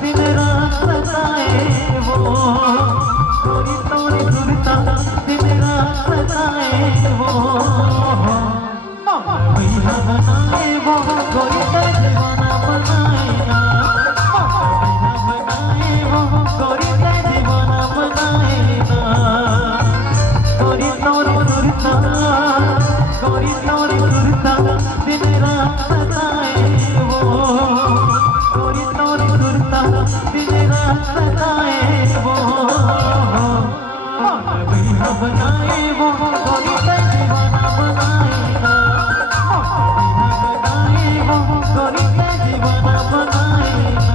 दिन रात लगाए वो गोरी तोरी सुरता दिन रात लगाए वो भैया बनाए वो गोरी का दीवाना बनाए ना भैया बनाए वो गोरी का दीवाना बनाए ना गोरी तोरी सुरता दिन रात लगाए वो गोरी तोरी सुरता दिन रात लगाए वो भैया बनाए वो गोरी का दीवाना बनाए ना भैया बनाए वो गोरी का दीवाना बनाए ना।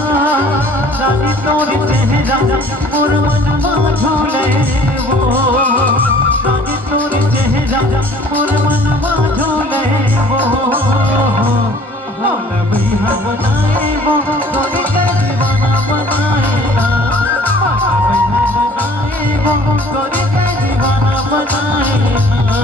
रानी तोरी चेहरा मोर मनवा झूले वो रानी तोरी चेहरा मोर मनवा झूले वो भैया बनाए वो गोरी का दीवाना बनाए ना भैया बनाए वो गोरी का दीवाना बनाए ना।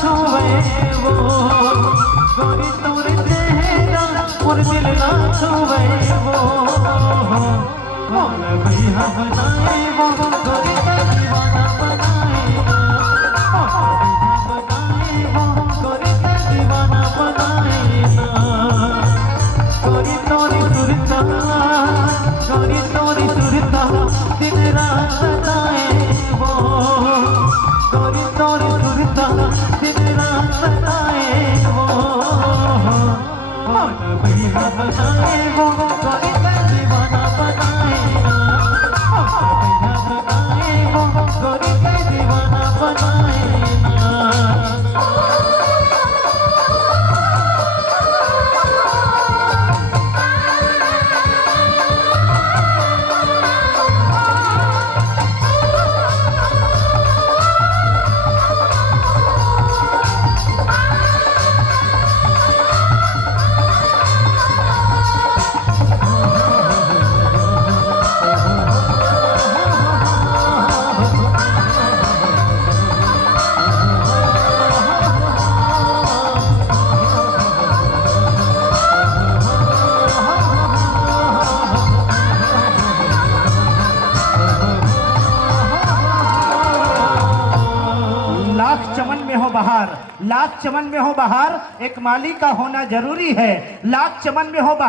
छुए वो गोरी तोर चेहरा मोर दिल ना छुए वो मौला भैया बनाए वो गोरी का दीवाना बनाए मौला भैया बनाए वो गोरी का दीवाना बनाए गोरी तोरी सुरता दिन रात सताए वो गोरी तोरी सुरता दिन रात सताए वो मौला भैया बनाए वो गोरी का दीवाना बनाए मौला भैया बनाए वो गोरी का दीवाना बनाए लाख चमन में हो बहार, एक माली का होना जरूरी है। लाख चमन में हो बहार।